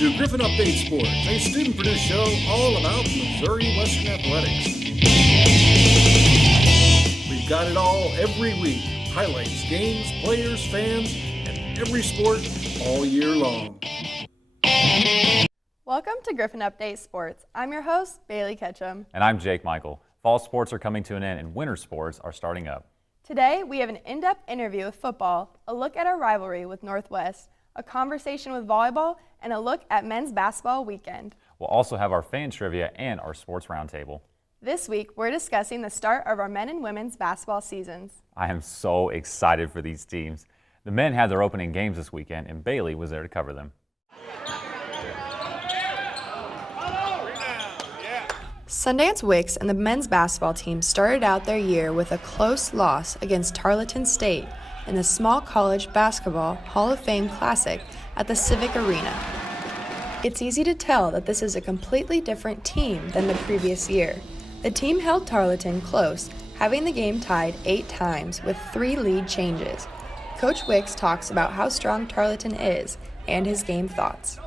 to Griffon Update Sports, a student-produced show all about Missouri Western athletics. We've got it all every week. Highlights, games, players, fans, and every sport all year long. Welcome to Griffon Update Sports. I'm your host, Bailey Ketchum. And I'm Jake Michael. Fall sports are coming to an end and winter sports are starting up. Today, we have an in-depth interview with football, a look at our rivalry with Northwest, a conversation with volleyball, and a look at men's basketball weekend. We'll also have our fan trivia and our sports roundtable. This week, we're discussing the start of our men and women's basketball seasons. I am so excited for these teams. The men had their opening games this weekend, and Bailey was there to cover them. Sundance Wicks and the men's basketball team started out their year with a close loss against Tarleton State in the Small College Basketball Hall of Fame Classic at the Civic Arena. It's easy to tell that this is a completely different team than the previous year. The team held Tarleton close, having the game tied 8 times with 3 lead changes. Coach Wicks talks about how strong Tarleton is and his game thoughts.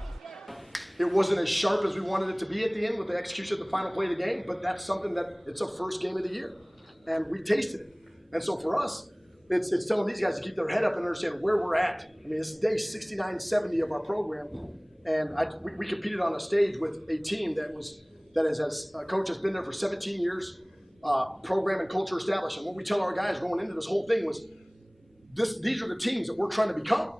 It wasn't as sharp as we wanted it to be at the end with the execution of the final play of the game, but that's something that it's a first game of the year, and we tasted it. And so for us, it's telling these guys to keep their head up and understand where we're at. I mean, it's day 69, 70 of our program, and we competed on a stage with a team that as a coach has been there for 17 years, program and culture established. And what we tell our guys going into this whole thing was, these are the teams that we're trying to become.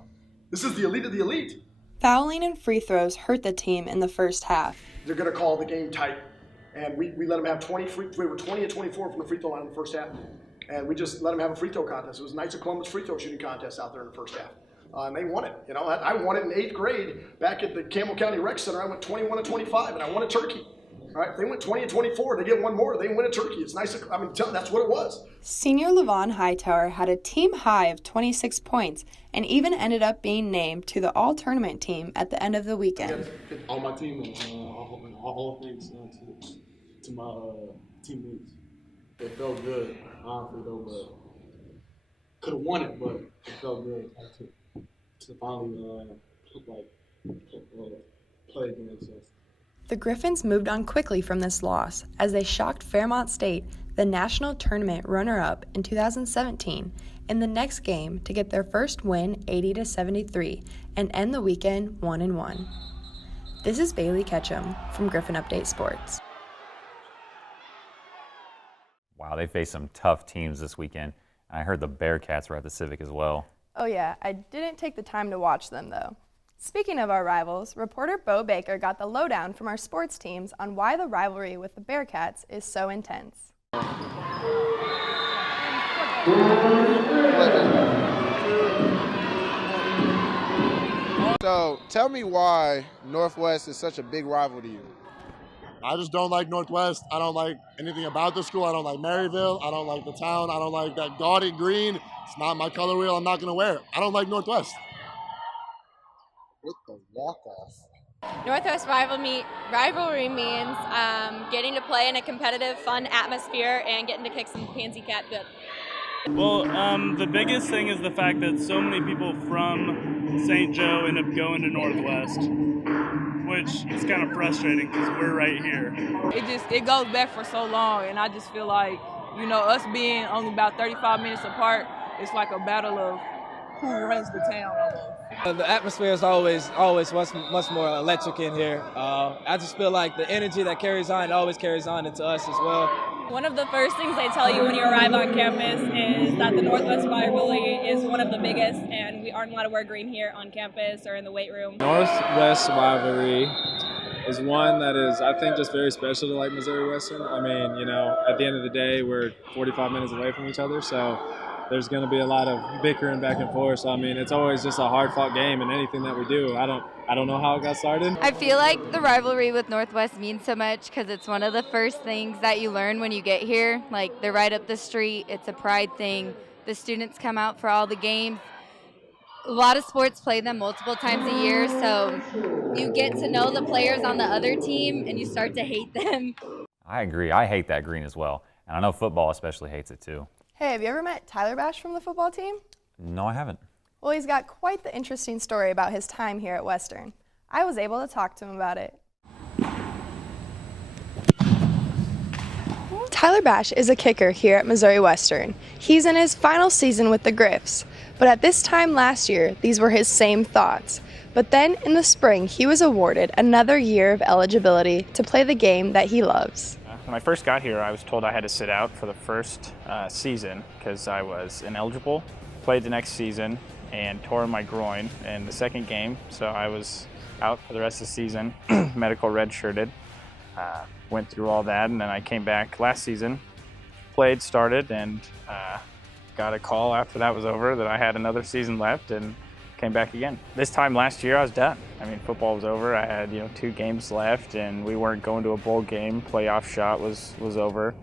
This is the elite of the elite. Fouling and free throws hurt the team in the first half. They're going to call the game tight, and we let them have 20 we were 20 and 24 from the free throw line in the first half, and we just let them have a free throw contest. It was Knights of Columbus free throw shooting contest out there in the first half, and they won it. You know, I won it in 8th grade back at the Campbell County Rec Center. I went 21 and 25, and I won a turkey. All right, if they went 20 and 24, they get one more, they win a turkey. It's nice. I mean, that's what it was. Senior Levon Hightower had a team high of 26 points and even ended up being named to the all-tournament team at the end of the weekend. All my team and all thanks to my teammates. It felt good, honestly, though, but could have won it, but it felt good to finally play against us. The Griffons moved on quickly from this loss as they shocked Fairmont State, the national tournament runner-up in 2017, in the next game to get their first win 80-73 and end the weekend 1-1. This is Bailey Ketchum from Griffon Update Sports. Wow, they faced some tough teams this weekend. I heard the Bearcats were at the Civic as well. Oh yeah, I didn't take the time to watch them though. Speaking of our rivals, reporter Bo Baker got the lowdown from our sports teams on why the rivalry with the Bearcats is so intense. So, tell me why Northwest is such a big rival to you. I just don't like Northwest. I don't like anything about the school. I don't like Maryville. I don't like the town. I don't like that gaudy green. It's not my color wheel. I'm not going to wear it. I don't like Northwest. With the walk-off. Northwest rivalry means getting to play in a competitive, fun atmosphere and getting to kick some pansy cat good. Well, the biggest thing is the fact that so many people from St. Joe end up going to Northwest, which is kind of frustrating because we're right here. It goes back for so long, and I just feel like, you know, us being only about 35 minutes apart, it's like a battle of who runs the town almost. The atmosphere is always much more electric in here. I just feel like the energy that carries on always carries on into us as well. One of the first things they tell you when you arrive on campus is that the Northwest rivalry is one of the biggest, and we aren't allowed to wear green here on campus or in the weight room. Northwest rivalry is one that is, I think, just very special to like Missouri Western. I mean, you know, at the end of the day, we're 45 minutes away from each other, so there's going to be a lot of bickering back and forth. So, I mean, it's always just a hard-fought game in anything that we do. I don't know how it got started. I feel like the rivalry with Northwest means so much because it's one of the first things that you learn when you get here. Like, they're right up the street. It's a pride thing. The students come out for all the games. A lot of sports play them multiple times a year, so you get to know the players on the other team and you start to hate them. I agree. I hate that green as well. And I know football especially hates it too. Hey, have you ever met Tyler Bash from the football team? No, I haven't. Well, he's got quite the interesting story about his time here at Western. I was able to talk to him about it. Tyler Bash is a kicker here at Missouri Western. He's in his final season with the Griffs, but at this time last year, these were his same thoughts. But then in the spring, he was awarded another year of eligibility to play the game that he loves. When I first got here, I was told I had to sit out for the first season because I was ineligible. Played the next season and tore my groin in the second game, so I was out for the rest of the season, medical redshirted. Went through all that, and then I came back last season, played, started, and got a call after that was over that I had another season left and came back again. This time last year I was done. I mean, football was over. I had 2 games left, and we weren't going to a bowl game. Playoff shot was over.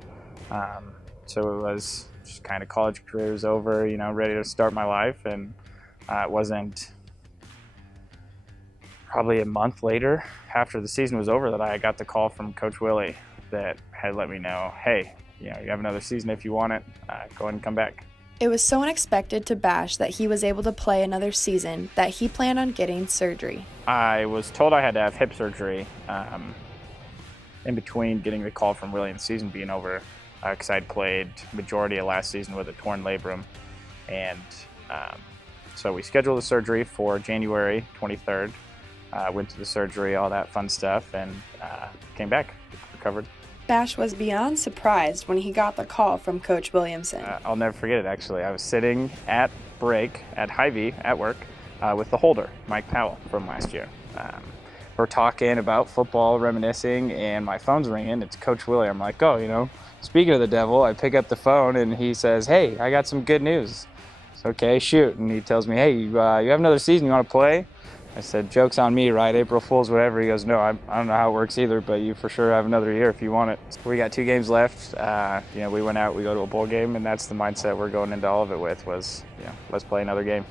So it was just kind of college career was over, ready to start my life, and it wasn't probably a month later after the season was over that I got the call from Coach Willie that had let me know, hey, you have another season if you want it, go ahead and come back. It was so unexpected to Bash that he was able to play another season that he planned on getting surgery. I was told I had to have hip surgery in between getting the call from Willie and the season being over because I'd played majority of last season with a torn labrum. And so we scheduled the surgery for January 23rd. Went to the surgery, all that fun stuff, and came back, recovered. Bash was beyond surprised when he got the call from Coach Williamson. I'll never forget it, actually. I was sitting at break at Hy-Vee at work with the holder, Mike Powell, from last year. We're talking about football, reminiscing, and my phone's ringing. It's Coach Willie. I'm like, speaking of the devil, I pick up the phone, and he says, hey, I got some good news. It's okay, shoot. And he tells me, hey, you have another season, you want to play? I said, joke's on me, right? April Fool's, whatever. He goes, no, I don't know how it works either, but you for sure have another year if you want it. We got 2 games left. We went out, we go to a bowl game, and that's the mindset we're going into all of it with was, let's play another game.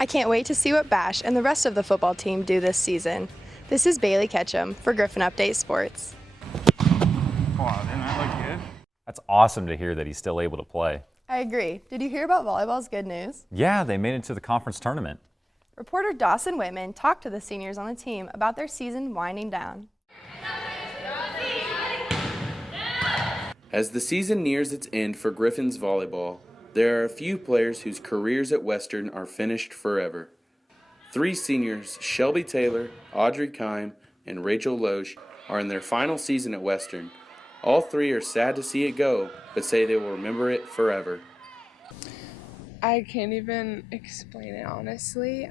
I can't wait to see what Bash and the rest of the football team do this season. This is Bailey Ketchum for Griffon Update Sports. Wow, didn't that look good? That's awesome to hear that he's still able to play. I agree. Did you hear about volleyball's good news? Yeah, they made it to the conference tournament. Reporter Dawson Whitman talked to the seniors on the team about their season winding down. As the season nears its end for Griffon's volleyball, there are a few players whose careers at Western are finished forever. 3 seniors, Shelby Taylor, Audrey Kime, and Rachel Loesch, are in their final season at Western. All 3 are sad to see it go, but say they will remember it forever. I can't even explain it, honestly.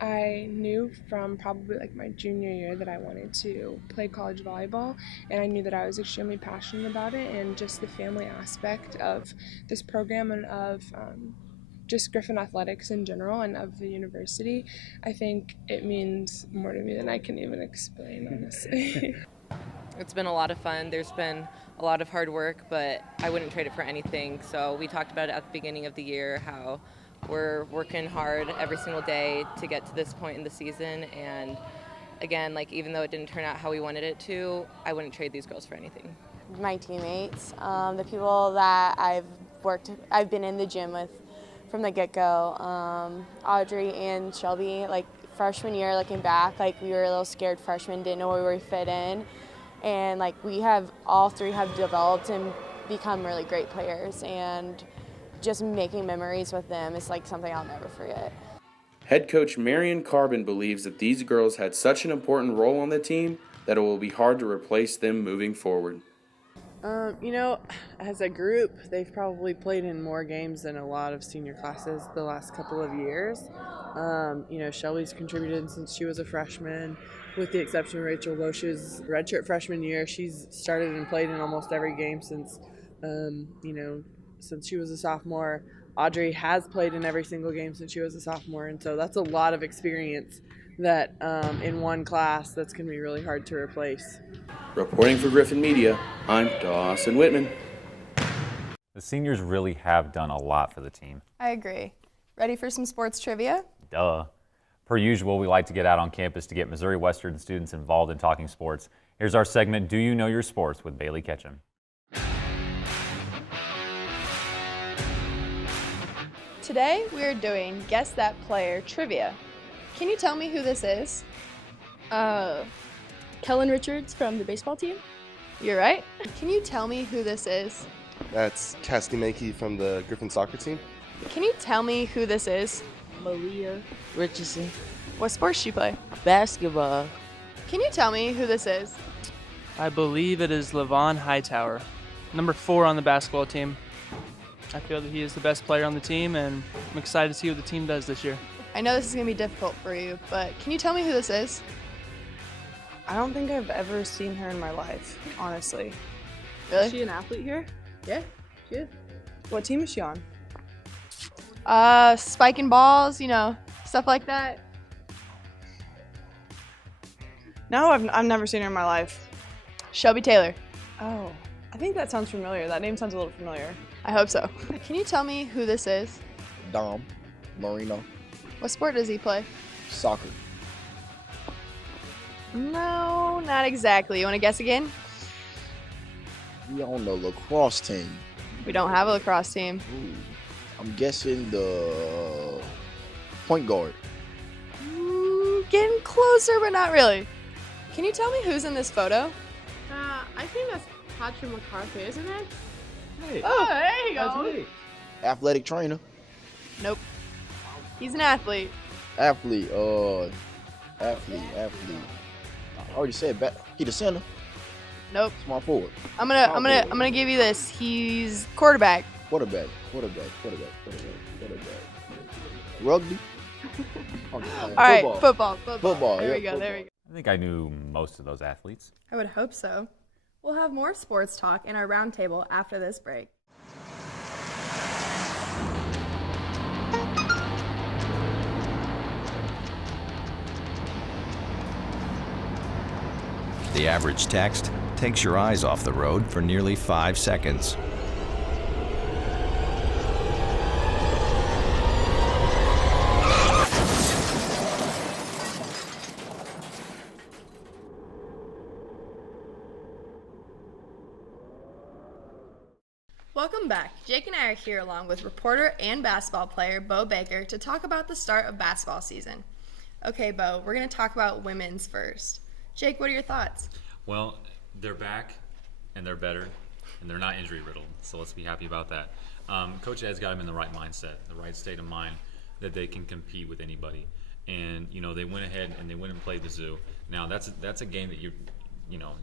I knew from probably my junior year that I wanted to play college volleyball, and I knew that I was extremely passionate about it, and just the family aspect of this program and of just Griffon athletics in general and of the university. I think it means more to me than I can even explain, honestly. It's been a lot of fun. There's been a lot of hard work, but I wouldn't trade it for anything. So we talked about it at the beginning of the year, how we're working hard every single day to get to this point in the season. And again, even though it didn't turn out how we wanted it to, I wouldn't trade these girls for anything. My teammates, the people that I've been in the gym with from the get-go, Audrey and Shelby, freshman year, looking back, we were a little scared freshmen, didn't know where we fit in. And all 3 have developed and become really great players, and just making memories with them is something I'll never forget. Head coach Marion Carbon believes that these girls had such an important role on the team that it will be hard to replace them moving forward. As a group, they've probably played in more games than a lot of senior classes the last couple of years. Shelby's contributed since she was a freshman, with the exception of Rachel Loesch's redshirt freshman year. She's started and played in almost every game since she was a sophomore. Audrey has played in every single game since she was a sophomore, and so that's a lot of experience that in one class that's going to be really hard to replace. Reporting for Griffon Media, I'm Dawson Whitman. The seniors really have done a lot for the team. I agree. Ready for some sports trivia? Duh. Per usual, we like to get out on campus to get Missouri Western students involved in talking sports. Here's our segment, Do You Know Your Sports, with Bailey Ketchum. Today we are doing Guess That Player trivia. Can you tell me who this is? Kellen Richards from the baseball team. You're right. Can you tell me who this is? That's Cassidy Mankey from the Griffon soccer team. Can you tell me who this is? Malia Richardson. What sports do you play? Basketball. Can you tell me who this is? I believe it is Levon Hightower, number 4 on the basketball team. I feel that he is the best player on the team, and I'm excited to see what the team does this year. I know this is going to be difficult for you, but can you tell me who this is? I don't think I've ever seen her in my life, honestly. Really? Is she an athlete here? Yeah, she is. What team is she on? Spiking balls, you know, stuff like that. No, I've never seen her in my life. Shelby Taylor. Oh, I think that sounds familiar. That name sounds a little familiar. I hope so. Can you tell me who this is? Dom Marino. What sport does he play? Soccer. No, not exactly. You want to guess again? We on the lacrosse team. We don't have a lacrosse team. Ooh, I'm guessing the point guard. Getting closer, but not really. Can you tell me who's in this photo? I think that's Patrick McCarthy, isn't it? Hey. Oh, there you That's go. me. Athletic trainer. Nope. He's an athlete. Athlete. Athlete. I already said back. He the center. Nope. Small forward. I'm gonna give you this. He's quarterback. Quarterback. Rugby. All right, football. Football. There yeah, we go. football. There we go. I think I knew most of those athletes. I would hope so. We'll have more sports talk in our roundtable after this break. The average text takes your eyes off the road for nearly 5 seconds. Welcome back. Jake and I are here along with reporter and basketball player Bo Baker to talk about the start of basketball season. Okay, Bo, we're going to talk about women's first. Jake, what are your thoughts? Well, they're back, and they're better, and they're not injury-riddled, so let's be happy about that. Coach Ed's got them in the right mindset, the right state of mind, that they can compete with anybody. And, you know, they went ahead and they went and played the Zoo. Now, that's a game that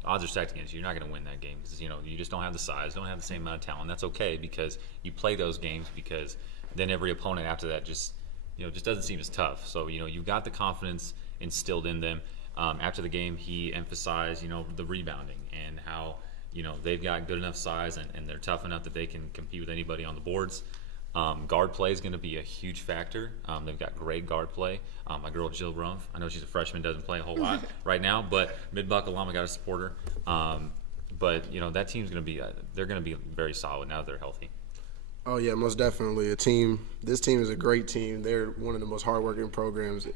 odds are stacked against you. You're not going to win that game because, you just don't have the size, don't have the same amount of talent. That's okay because you play those games because then every opponent after that just doesn't seem as tough. So, you got the confidence instilled in them. After the game, he emphasized, the rebounding and how, they've got good enough size and they're tough enough that they can compete with anybody on the boards. Guard play is going to be a huge factor. They've got great guard play. My girl Jill Rumpf, I know she's a freshman, doesn't play a whole lot right now, but mid-buck alum, I got to support her. But that team's going to be they're going to be very solid now that they're healthy. Oh yeah, most definitely a team. This team is a great team. They're one of the most hardworking programs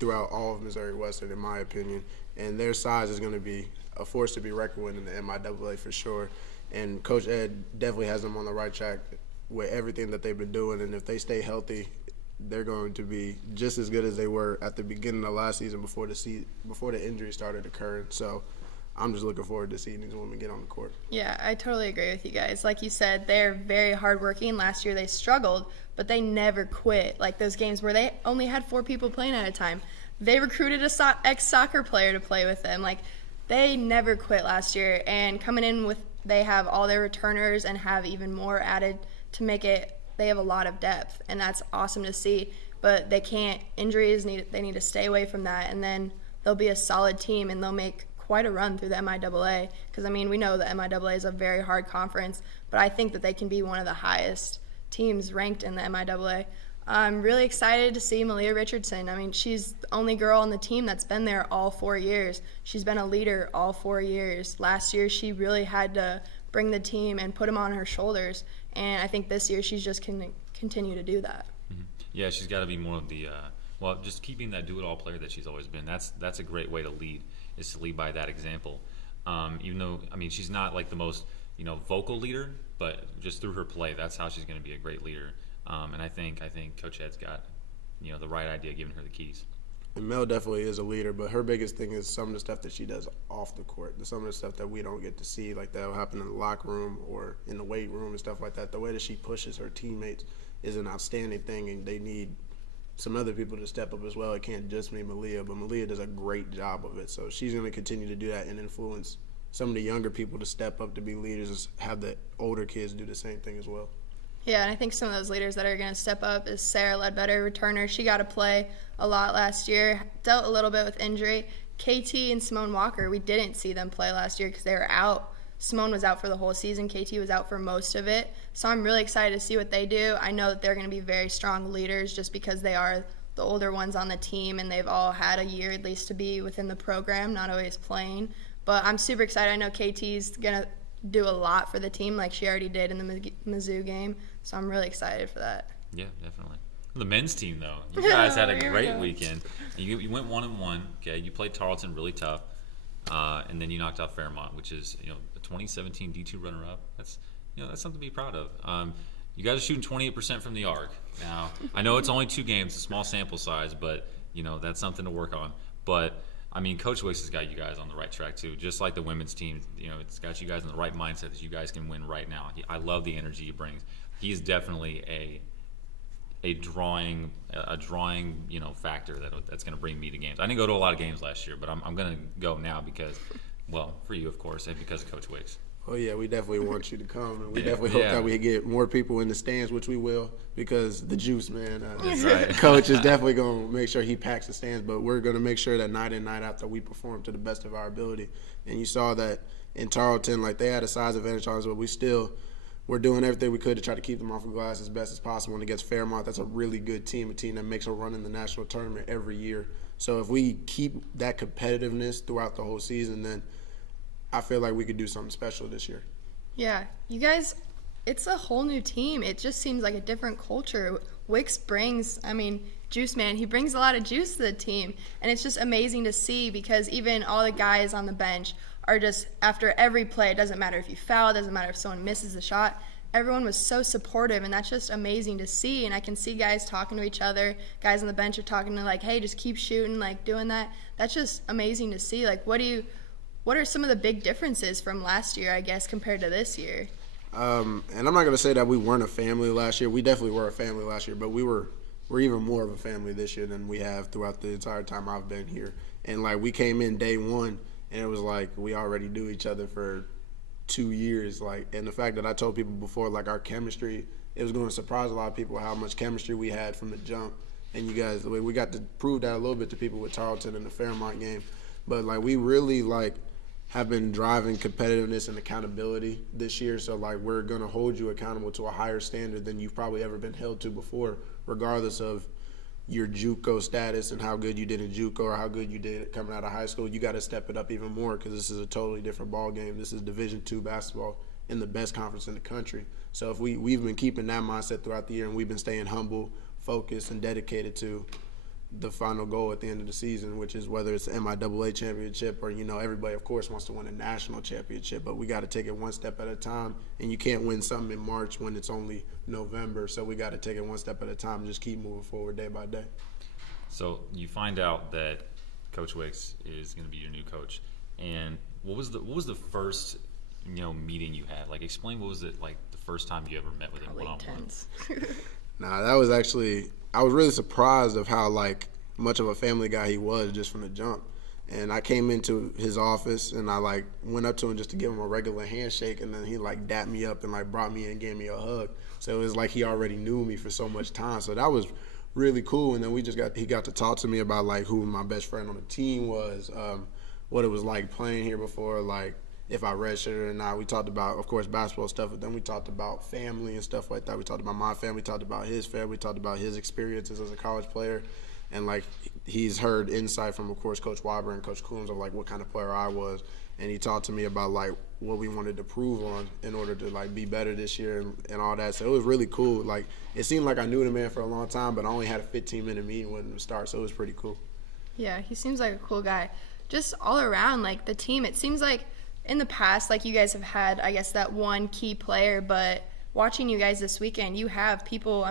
throughout all of Missouri Western, in my opinion. And their size is going to be a force to be reckoned with in the MIAA for sure. And Coach Ed definitely has them on the right track with everything that they've been doing. And if they stay healthy, they're going to be just as good as they were at the beginning of last season before the injury started occurring. So I'm just looking forward to seeing these women get on the court. Yeah, I totally agree with you guys. Like you said, they're very hardworking. Last year they struggled, but they never quit. Like those games where they only had 4 people playing at a time, they recruited a ex-soccer player to play with them. Like they never quit last year. And coming in with, they have all their returners and have even more added to make it. They have a lot of depth, and that's awesome to see. But they can't. Injuries they need to stay away from that, and then they'll be a solid team and they'll make quite a run through the MIAA, because we know the MIAA is a very hard conference, but I think that they can be one of the highest teams ranked in the MIAA. I'm really excited to see Malia Richardson. She's the only girl on the team that's been there all 4 years. She's been a leader all 4 years. Last year she really had to bring the team and put them on her shoulders, and I think this year she's just can continue to do that. Mm-hmm. Yeah, she's got to be more of the just keeping that do-it-all player that she's always been. That's a great way to lead, is to lead by that example. Even though she's not like the most vocal leader, but just through her play, that's how she's going to be a great leader. And I think Coach Ed's got the right idea, giving her the keys. And Mel definitely is a leader, but her biggest thing is some of the stuff that she does off the court. Some of the stuff that we don't get to see, like that'll happen in the locker room or in the weight room and stuff like that. The way that she pushes her teammates is an outstanding thing, and they need some other people to step up as well. It can't just be Malia, but Malia does a great job of it. So she's going to continue to do that and influence some of the younger people to step up to be leaders and have the older kids do the same thing as well. Yeah, and I think some of those leaders that are going to step up is Sarah Ledbetter, returner. She got to play a lot last year, dealt a little bit with injury. KT and Simone Walker, we didn't see them play last year because they were out. Simone was out for the whole season. KT was out for most of it. So I'm really excited to see what they do. I know that they're going to be very strong leaders just because they are the older ones on the team, and they've all had a year at least to be within the program, not always playing. But I'm super excited. I know KT's going to do a lot for the team like she already did in the Mizzou game. So I'm really excited for that. Yeah, definitely. The men's team, though, you guys had a great weekend. You went 1-1. Okay, you played Tarleton really tough, and then you knocked out Fairmont, which is a 2017 D2 runner-up. That's something to be proud of. You guys are shooting 28% from the arc. Now I know it's only 2 games, a small sample size, but that's something to work on. But I mean, Coach Wicks has got you guys on the right track too, just like the women's team. It's got you guys in the right mindset that you guys can win right now. I love the energy he brings. He's definitely a drawing factor that's going to bring me to games. I didn't go to a lot of games last year, but I'm going to go now because, well, for you of course, and because of Coach Wicks. Oh yeah, we definitely want you to come, and we definitely hope that we get more people in the stands, which we will, because the juice, man. Coach is definitely going to make sure he packs the stands, but we're going to make sure that night in, night out that we perform to the best of our ability. And you saw that in Tarleton, like they had a size advantage on us, but we're doing everything we could to try to keep them off the glass as best as possible. And against Fairmont, that's a really good team, a team that makes a run in the national tournament every year. So if we keep that competitiveness throughout the whole season, then I feel like we could do something special this year. Yeah, you guys, it's a whole new team. It just seems like a different culture. Wicks brings, Juice Man, he brings a lot of juice to the team. And it's just amazing to see because even all the guys on the bench are just, after every play, it doesn't matter if you foul, it doesn't matter if someone misses the shot, everyone was so supportive, and that's just amazing to see. And I can see guys talking to each other, guys on the bench are talking to hey, just keep shooting, doing that. That's just amazing to see. What are some of the big differences from last year, I guess, compared to this year? And I'm not going to say that we weren't a family last year. We definitely were a family last year, but we're even more of a family this year than we have throughout the entire time I've been here. And we came in day one, and it was we already knew each other for 2 years. And the fact that I told people before, our chemistry, it was going to surprise a lot of people how much chemistry we had from the jump. And you guys, we got to prove that a little bit to people with Tarleton in the Fairmont game. But we really have been driving competitiveness and accountability this year. So we're going to hold you accountable to a higher standard than you've probably ever been held to before, regardless of your JUCO status and how good you did in JUCO or how good you did coming out of high school. You got to step it up even more because this is a totally different ball game. This is Division II basketball in the best conference in the country. So if we've been keeping that mindset throughout the year, and we've been staying humble, focused, and dedicated to the final goal at the end of the season, which is whether it's the MIAA championship or, everybody, of course, wants to win a national championship, but we got to take it one step at a time, and you can't win something in March when it's only November, so we got to take it one step at a time and just keep moving forward day by day. So you find out that Coach Wicks is going to be your new coach, and what was the first meeting you had? Explain what was it the first time you ever met with him one-on-one? Nah, that was actually – I was really surprised of how much of a family guy he was just from the jump. And I came into his office and I went up to him just to give him a regular handshake, and then he dapped me up and brought me in and gave me a hug. So it was he already knew me for so much time. So that was really cool. And then he got to talk to me about who my best friend on the team was, what it was like playing here before, if I redshirted or not. We talked about, of course, basketball stuff, but then we talked about family and stuff like that. We talked about my family, we talked about his family, we talked about his experiences as a college player. And he's heard insight from, of course, Coach Weiber and Coach Coombs of what kind of player I was. And he talked to me about what we wanted to prove on in order to be better this year and all that. So it was really cool. It seemed like I knew the man for a long time, but I only had a 15-minute meeting with him to start, so it was pretty cool. Yeah, he seems like a cool guy. Just all around, the team, it seems like in the past, you guys have had, I guess, that one key player, but watching you guys this weekend, you have people,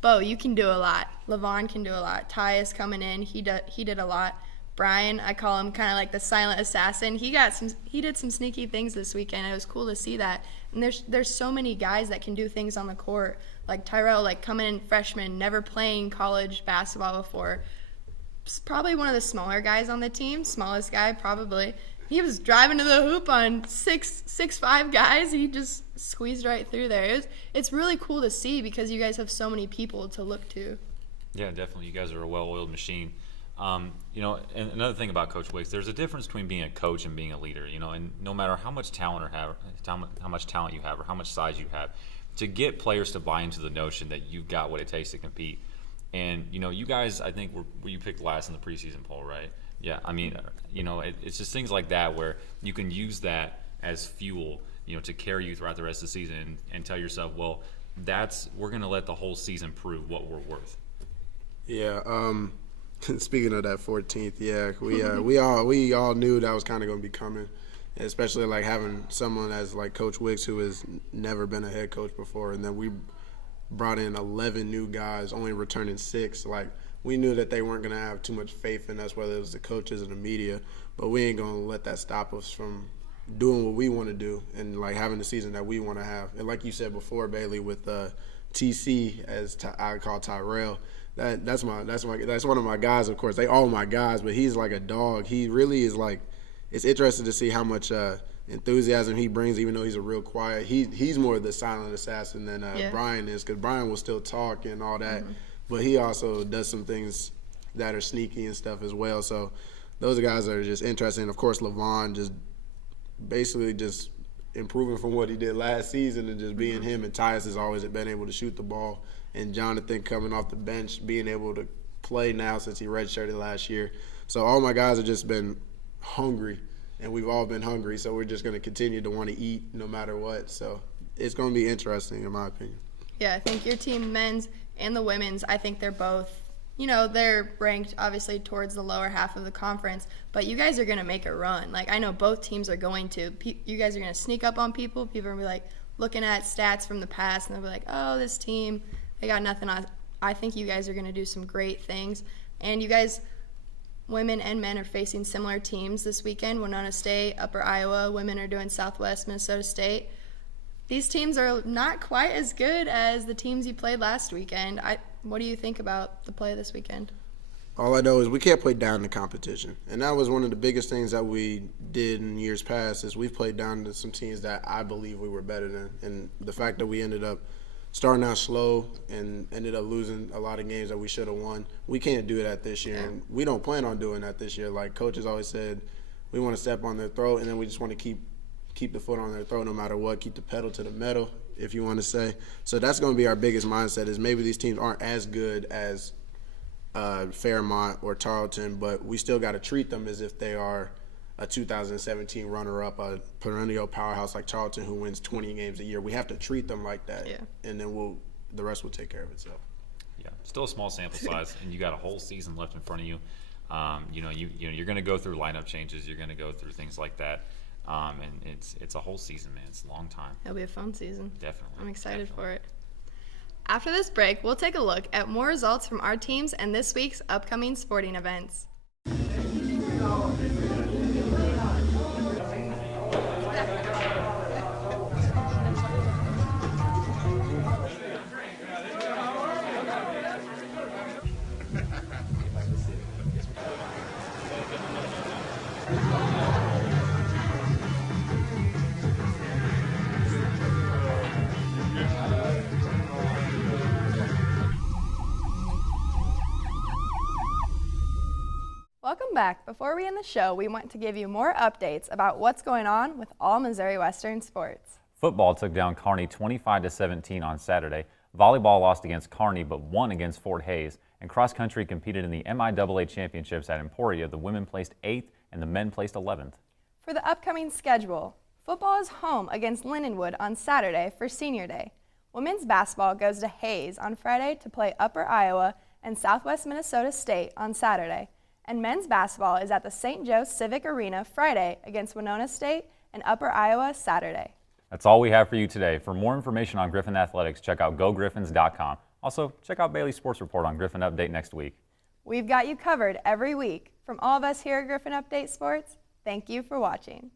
Bo, you can do a lot. Levon can do a lot. Tyus coming in, he did a lot. Brian, I call him kind of like the silent assassin. He did some sneaky things this weekend. It was cool to see that. And there's so many guys that can do things on the court. Like Tyrell, like coming in freshman, never playing college basketball before. Probably one of the smaller guys on the team, smallest guy probably. He was driving to the hoop on 6'5" guys. He just squeezed right through there. It's really cool to see because you guys have so many people to look to. Yeah, definitely. You guys are a well-oiled machine. You know, and another thing about Coach Wicks, there's a difference between being a coach and being a leader. You know, and no matter how much talent how much talent you have, or how much size you have, to get players to buy into the notion that you've got what it takes to compete. And you know, you guys, I think, were you picked last in the preseason poll, right? Yeah, I mean, you know, it's just things like that where you can use that as fuel, you know, to carry you throughout the rest of the season and tell yourself, well, we're going to let the whole season prove what we're worth. Yeah. Speaking of that 14th, yeah, we all knew that was kind of going to be coming, especially like having someone as like Coach Wicks who has never been a head coach before, and then we brought in 11 new guys, only returning 6. Like, we knew that they weren't going to have too much faith in us, whether it was the coaches or the media, but we ain't going to let that stop us from doing what we want to do and like having the season that we want to have. And like you said before, Bailey, with TC, as I call Tyrell, that's one of my guys. Of course, they all my guys, but he's like a dog. He really is like. It's interesting to see how much enthusiasm he brings, even though he's a real quiet. He's more of the silent assassin than Brian is, because Brian will still talk and all that, but he also does some things that are sneaky and stuff as well. So those guys are just interesting. Of course, Levon just basically just improving from what he did last season and just being him. And Tyus has always been able to shoot the ball. And Jonathan coming off the bench, being able to play now since he redshirted last year. So all my guys have just been hungry, and we've all been hungry. So we're just going to continue to want to eat no matter what. So it's going to be interesting, in my opinion. Yeah, I think your team, men's and the women's, I think they're both, you know, they're ranked obviously towards the lower half of the conference, but you guys are going to make a run. Like, I know both teams are going to. You guys are going to sneak up on people. People are going to be like looking at stats from the past, and they'll be like, oh, this team, they got nothing on. I think you guys are going to do some great things. And you guys, women and men, are facing similar teams this weekend. Winona State, Upper Iowa. Women are doing Southwest Minnesota State. These teams are not quite as good as the teams you played last weekend. What do you think about the play this weekend? All I know is we can't play down the competition. And that was one of the biggest things that we did in years past, is we've played down to some teams that I believe we were better than. And the fact that we ended up starting out slow and ended up losing a lot of games that we should have won, we can't do that this year. And we don't plan on doing that this year. Like coaches always said, we want to step on their throat, and then we just want to keep the foot on their throat no matter what, keep the pedal to the metal, if you want to say. So that's going to be our biggest mindset, is maybe these teams aren't as good as Fairmont or Tarleton, but we still got to treat them as if they are a 2017 runner-up, a perennial powerhouse like Tarleton who wins 20 games a year. We have to treat them like that, and then the rest will take care of itself. Yeah, still a small sample size, and you got a whole season left in front of you. You know, you're going to go through lineup changes. You're going to go through things like that. And it's a whole season, man. It's a long time. It'll be a fun season. Definitely. I'm excited for it. After this break, we'll take a look at more results from our teams and this week's upcoming sporting events. Welcome back. Before we end the show, we want to give you more updates about what's going on with all Missouri Western sports. Football took down Kearney 25-17 on Saturday. Volleyball lost against Kearney but won against Fort Hays. And cross country competed in the MIAA championships at Emporia. The women placed 8th and the men placed 11th. For the upcoming schedule, football is home against Lindenwood on Saturday for Senior Day. Women's basketball goes to Hays on Friday to play Upper Iowa and Southwest Minnesota State on Saturday. And men's basketball is at the St. Joe Civic Arena Friday against Winona State and Upper Iowa Saturday. That's all we have for you today. For more information on Griffon Athletics, check out gogriffons.com. Also, check out Bailey's Sports Report on Griffon Update next week. We've got you covered every week. From all of us here at Griffon Update Sports, thank you for watching.